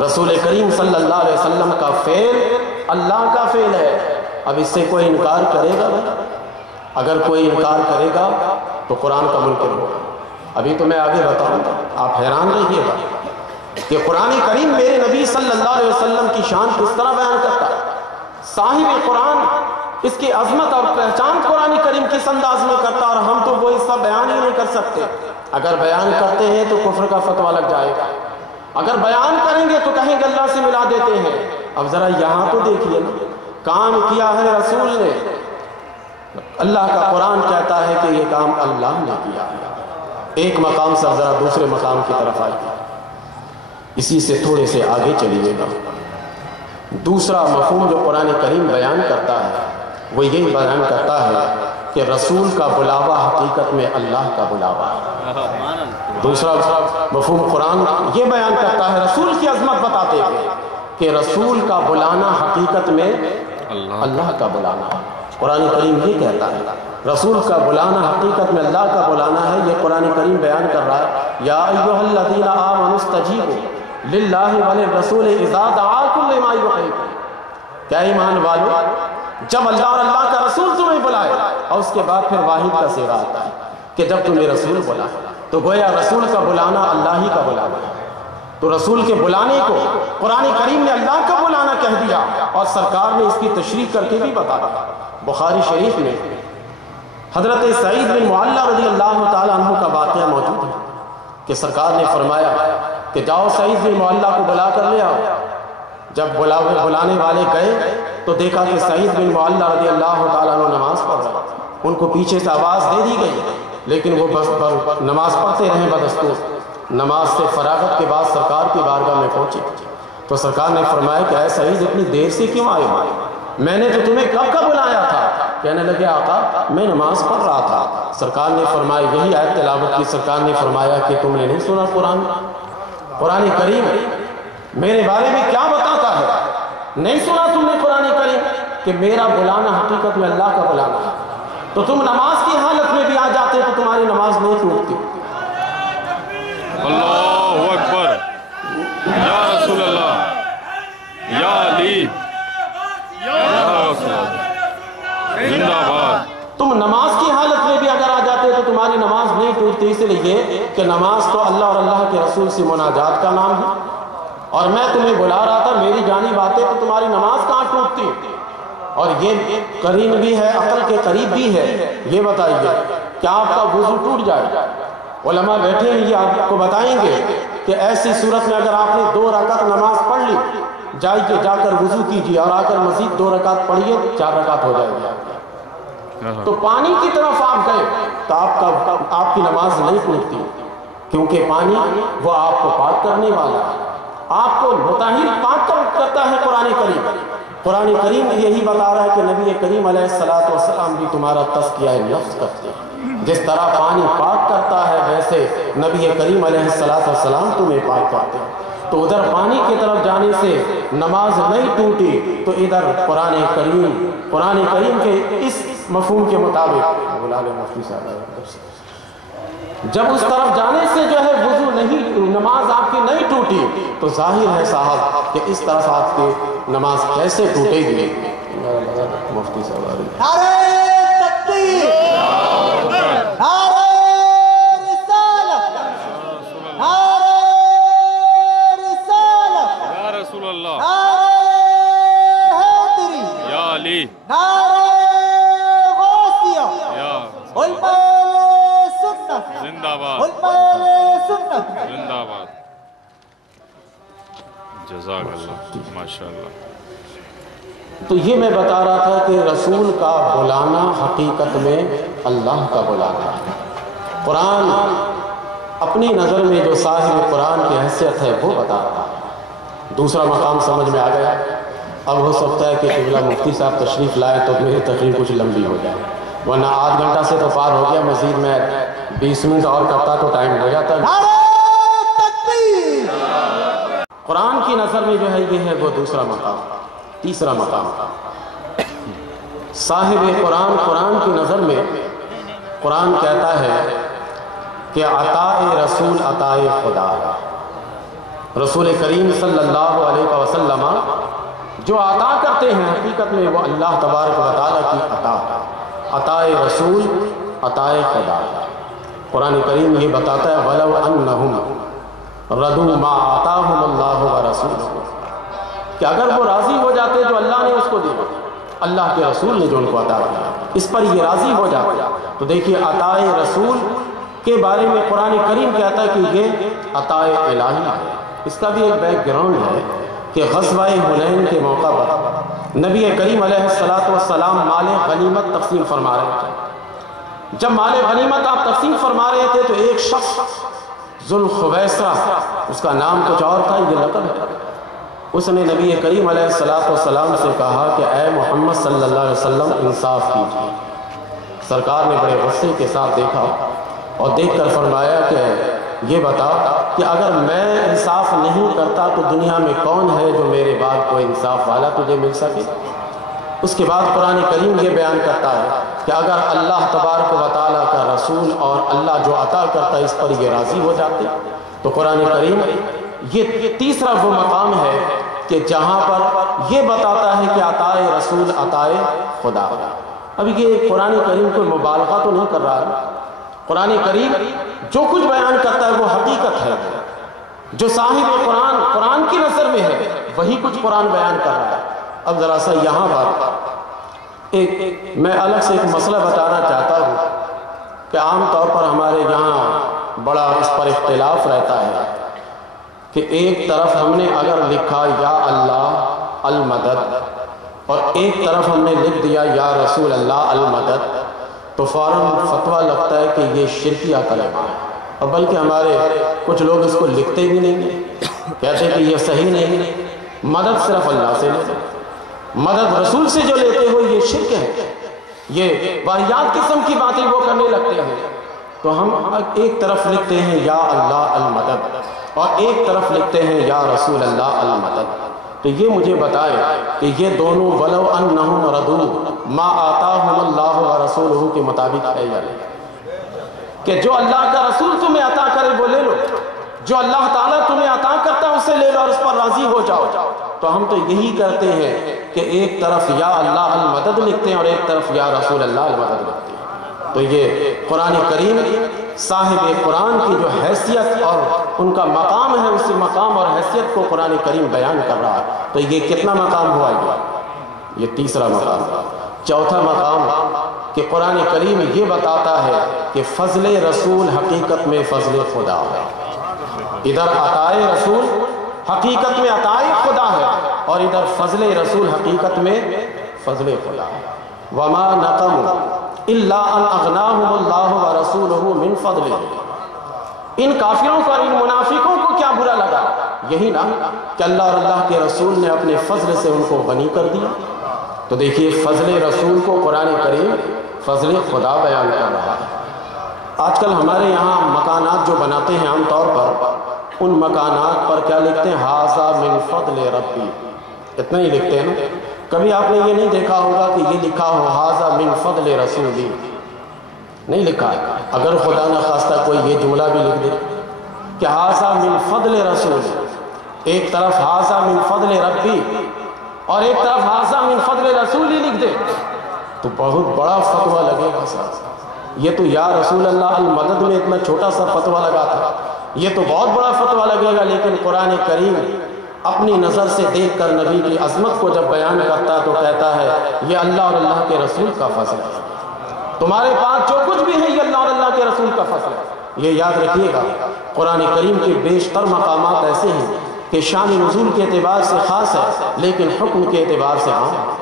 رسول کریم صلی اللہ علیہ وسلم کا فعل اللہ کا فعل ہے. اب اس سے کوئی انکار کرے گا بھائی؟ اگر کوئی انکار کرے گا تو قرآن کا منکر ہوگا. ابھی تو میں آگے بتاؤں گا، آپ حیران رہیے گا کہ قرآن کریم میرے نبی صلی اللہ علیہ وسلم کی شان کس طرح بیان کرتا ہے. صاحب قرآن اس کی عظمت اور پہچان قرآن کریم کس انداز میں کرتا، اور ہم تو وہ اس کا بیان ہی نہیں کر سکتے. اگر بیان کرتے ہیں تو کفر کا فتویٰ لگ جائے گا، اگر بیان کریں گے تو کہیں گے اللہ سے ملا دیتے ہیں. اب ذرا یہاں تو دیکھیے نا، کام کیا ہے رسول نے. اللہ کا قرآن کہتا ہے کہ یہ کام اللہ نے کیا ہے. ایک مقام سے ذرا دوسرے مقام کی طرف آئیے، اسی سے تھوڑے سے آگے چلیے گا. دوسرا مفہوم جو قرآن کریم بیان کرتا ہے وہ یہی بیان کرتا ہے کہ رسول کا بلاوا حقیقت میں اللہ کا بلاوا ہے. دوسرا مفہوم قرآن یہ بیان کرتا ہے رسول کی عظمت بتاتے ہوئے کہ رسول کا بلانا حقیقت میں اللہ کا بلانا ہے. قرآن کریم یہ کہتا ہے رسول کا بلانا حقیقت میں اللہ کا بلانا ہے. یہ قرآن کریم بیان کر رہا ہے یا ایھا الذین آمنوا استجیبوا للہ وللرسول اذا دعاکم لما یحییکم. کیا ایمان والو، جب اللہ اور اللہ کا رسول تمہیں بلائے، اور اس کے بعد پھر واحد کا صیغہ آتا ہے کہ جب تمہیں رسول بلائے، تو گویا رسول کا بلانا اللہ ہی کا بلانا ہے. تو رسول کے بلانے کو قرآن کریم نے اللہ کا بلانا کہہ دیا، اور سرکار نے اس کی تشریح کر کے بھی بتایا. بخاری شریف میں حضرت سعید بن معلّہ رضی اللہ تعالیٰ عنہ کا واقعہ موجود ہے کہ سرکار نے فرمایا کہ جاؤ سعید بن معلّہ کو بلا کر لے آؤ. جب بلانے والے گئے تو دیکھا کہ سعید بن معلّہ رضی اللہ تعالیٰ عنہ نماز پڑھ رہا. ان کو پیچھے سے آواز دے دی گئی لیکن وہ بس نماز پڑھتے رہے بدستور. نماز سے فراغت کے بعد سرکار کی بارگاہ میں پہنچے تو سرکار نے فرمایا کہ اے سعید اتنی دیر سے کیوں آئے ہو؟ میں نے تو تمہیں کب کا بلایا تھا. کہنے لگے آقا میں نماز پڑھ رہا تھا. سرکار نے فرمایا یہی آیت تلاوت کی. سرکار نے فرمایا کہ تم نے نہیں سنا قرآن کریم میرے بارے میں کیا بتاتا ہے؟ نہیں سنا تم نے قرآن کریم کہ میرا بلانا حقیقت میں اللہ کا بلانا ہے. تو تم نماز کی حالت میں بھی آ جاتے تو تمہاری نماز نہیں ٹوٹتی. اللہ اکبر، یا رسول اللہ، یا علی، زندہ باد. تم نماز کی حالت میں بھی اگر آ جاتے تو تمہاری نماز نہیں ٹوٹتی. اس لیے کہ نماز تو اللہ اور اللہ کے رسول سے مناجات کا نام ہے، اور میں تمہیں بلا رہا تھا میری جانب آتے تو تمہاری نماز کہاں ٹوٹتی. اور یہ قرین بھی ہے، عقل کے قریب بھی ہے. یہ بتائیے کیا آپ کا وضو ٹوٹ جائے؟ علماء بیٹھے ہیں یہ آپ کو بتائیں گے کہ ایسی صورت میں اگر آپ نے 2 رکعت نماز پڑھ لی، جائیے جا کر وضو کیجیے اور آ کر مزید 2 رکعت پڑھیے، 4 رکعت ہو جائے گی. تو پانی کی طرف آپ گئے تو آپ کی نماز نہیں ٹوٹتی، کیونکہ پانی وہ آپ کو پاک کرنے والا ہے، آپ کو مطہر پاک کرتا ہے. قرآن کریم قرآن کریم یہی بتا رہا ہے کہ نبی کریم علیہ السلام بھی تمہارا تزکیہ نفس کرتے ہیں. جس طرح پانی پاک کرتا ہے ویسے نبی کریم علیہ السلام تمہیں پاک کرتے ہیں. تو ادھر پانی کی طرف جانے سے نماز نہیں ٹوٹی، تو ادھر قرآن کریم کے اس مفہوم کے مطابق جب اس طرف جانے سے جو ہے وضو نہیں، نماز آپ کی نہیں ٹوٹی، تو ظاہر ہے صاحب کہ اس طرف آپ کی نماز کیسے ٹوٹے گی. مفتی صاحب نعرہ تکبیر، نعرہ رسالت، نعرہ رسالت، یا رسول اللہ، نعرہ حیدری، یا علی، نعرہ غوثیہ، یا علماء سنت، زندہ باد، علماء سنت. زندہ باد. جزاک اللہ، ماشاءاللہ. تو یہ میں بتا رہا تھا کہ رسول کا بلانا حقیقت میں اللہ کا بلانا ہے. قرآن اپنی نظر میں جو صاحب قرآن کی حیثیت ہے وہ بتا رہا ہے. دوسرا مقام سمجھ میں آ گیا. اب ہو سکتا ہے کہ قبلہ مفتی صاحب تشریف لائے تو میری تقریر کچھ لمبی ہو جائے، ورنہ آدھ گھنٹہ سے تو پار ہو گیا. مزید میں 20 منٹ اور کرتا تو ٹائم ہو جاتا. نعرہ تکبیر. قرآن کی نظر میں جو ہے یہ ہے وہ دوسرا مقام. تیسرا مقام صاحب قرآن کی نظر میں قرآن کہتا ہے کہ عطائے رسول عطائے خدا ہے. رسول کریم صلی اللہ علیہ وسلم جو عطا کرتے ہیں حقیقت میں وہ اللہ تبارک و تعالیٰ کی عطائے رسول، عطائے خدا۔ قرآن کریم یہ بتاتا ہے وَلَوْ أَنَّهُمْ رَضُوا مَا آتَاهُمُ اللَّهُ وَرَسُولُهُ، کہ اگر وہ راضی ہو جاتے جو اللہ نے اس کو دیا، اللہ کے رسول نے جو ان کو عطا کیا، اس پر یہ راضی ہو جاتے، تو دیکھیے عطائے رسول کے بارے میں قرآن کریم کہتا ہے کہ یہ عطائے الہی ہے۔ اس کا بھی ایک بیک گراؤنڈ ہے کہ غزوہ حنین کے موقع پر نبی کریم علیہ السلام مال غنیمت تقسیم فرما رہے تھے۔ جب مال غنیمت آپ تقسیم فرما رہے تھے تو ایک شخص ذوالخویسرہ، اس کا نام کچھ اور تھا، یہ لقب ہے، اس نے نبی کریم علیہ السلام سے کہا کہ اے محمد صلی اللہ علیہ وسلم انصاف کیجیے۔ سرکار نے بڑے غصے کے ساتھ دیکھا اور دیکھ کر فرمایا کہ یہ بتا کہ اگر میں انصاف نہیں کرتا تو دنیا میں کون ہے جو میرے بعد کوئی انصاف والا تجھے مل سکے؟ اس کے بعد قرآن کریم یہ بیان کرتا ہے کہ اگر اللہ تبارک و تعالیٰ کا رسول اور اللہ جو عطا کرتا ہے اس پر یہ راضی ہو جاتے تو قرآن کریم یہ تیسرا وہ مقام ہے کہ جہاں پر یہ بتاتا ہے کہ عطائے رسول عطائے خدا۔ اب یہ قرآن کریم کوئی مبالغہ تو نہیں کر رہا ہے، قرآن کریم جو کچھ بیان کرتا ہے وہ حقیقت ہے، جو صاحب قرآن کی نظر میں ہے وہی کچھ قرآن بیان کر رہا ہے۔ اب ذرا سا یہاں پر میں الگ سے ایک مسئلہ بتانا چاہتا ہوں کہ عام طور پر ہمارے یہاں بڑا اس پر اختلاف رہتا ہے کہ ایک طرف ہم نے اگر لکھا یا اللہ المدد اور ایک طرف ہم نے لکھ دیا یا رسول اللہ المدد تو فوراً فتویٰ لگتا ہے کہ یہ شرکیہ کلمہ ہے، اور بلکہ ہمارے کچھ لوگ اس کو لکھتے بھی نہیں ہیں، کہتے ہیں کہ یہ صحیح نہیں، مدد صرف اللہ سے لے، مدد رسول سے جو لیتے ہو یہ شرک ہے، یہ واہیات قسم کی باتیں وہ کرنے لگتے ہیں۔ تو ہم ایک طرف لکھتے ہیں یا اللہ المدد اور ایک طرف لکھتے ہیں یا رسول اللہ المدد، تو یہ مجھے بتائے کہ یہ دونوں ولو انہم رضوا ما آتاہم اللہ ورسولہ کے مطابق ہے یا نہیں، کہ جو اللہ کا رسول تمہیں عطا کرے وہ لے لو، جو اللہ تعالیٰ تمہیں عطا کرتا ہے اسے لے لو اور اس پر راضی ہو جاؤ۔ تو ہم تو یہی کرتے ہیں کہ ایک طرف یا اللہ المدد لکھتے ہیں اور ایک طرف یا رسول اللہ المدد لکھتے ہیں۔ تو یہ قرآن کریم صاحب قرآن کی جو حیثیت اور ان کا مقام ہے، اسی مقام اور حیثیت کو قرآن کریم بیان کر رہا ہے۔ تو یہ کتنا مقام ہوا یہ تیسرا مقام۔ چوتھا مقام کہ قرآن کریم یہ بتاتا ہے کہ فضل رسول حقیقت میں فضل خدا ہے۔ ادھر عطائے رسول حقیقت میں عطائے خدا ہے اور ادھر فضل رسول حقیقت میں فضل خدا ہے۔ وما نقموا الا ان اغناهم اللہ ورسولہ من فضلہ۔ ان کافروں کو اور ان منافقوں کو کیا برا لگا؟ یہی نا کہ اللہ اور اللہ کے رسول نے اپنے فضل سے ان کو غنی کر دیا۔ تو دیکھیے فضل رسول کو قرآن کریم فضل خدا بیان کر رہا ہے۔ آج کل ہمارے یہاں مکانات جو بناتے ہیں عام طور پر ان مکانات پر کیا لکھتے ہیں؟ ھذا من فضل ربی، اتنا ہی لکھتے ہیں نا۔ کبھی آپ نے یہ نہیں دیکھا ہوگا کہ یہ لکھا ہو ھذا من فضل رسولی، نہیں لکھا ہے۔ اگر خدا نخواستہ کوئی یہ جملہ بھی لکھ دے کہ ھذا من فضل رسول، ایک طرف ھذا من فضل ربی اور ایک طرف ھذا من فضل رسولی لکھ دے تو بہت بڑا فتویٰ لگے گا صاحب۔ یہ تو یا رسول اللہ المدد میں اتنا چھوٹا سا فتویٰ لگا تھا، یہ تو بہت بڑا فتویٰ لگے گا۔ لیکن قرآن کریم اپنی نظر سے دیکھ کر نبی کی عظمت کو جب بیان کرتا ہے تو کہتا ہے یہ اللہ اور اللہ کے رسول کا فضل ہے، تمہارے پاس جو کچھ بھی ہے یہ اللہ اور اللہ کے رسول کا فضل ہے۔ یہ یاد رکھیے گا، قرآن کریم کے بیشتر مقامات ایسے ہیں کہ شان نزول کے اعتبار سے خاص ہے لیکن حکم کے اعتبار سے عام ہے۔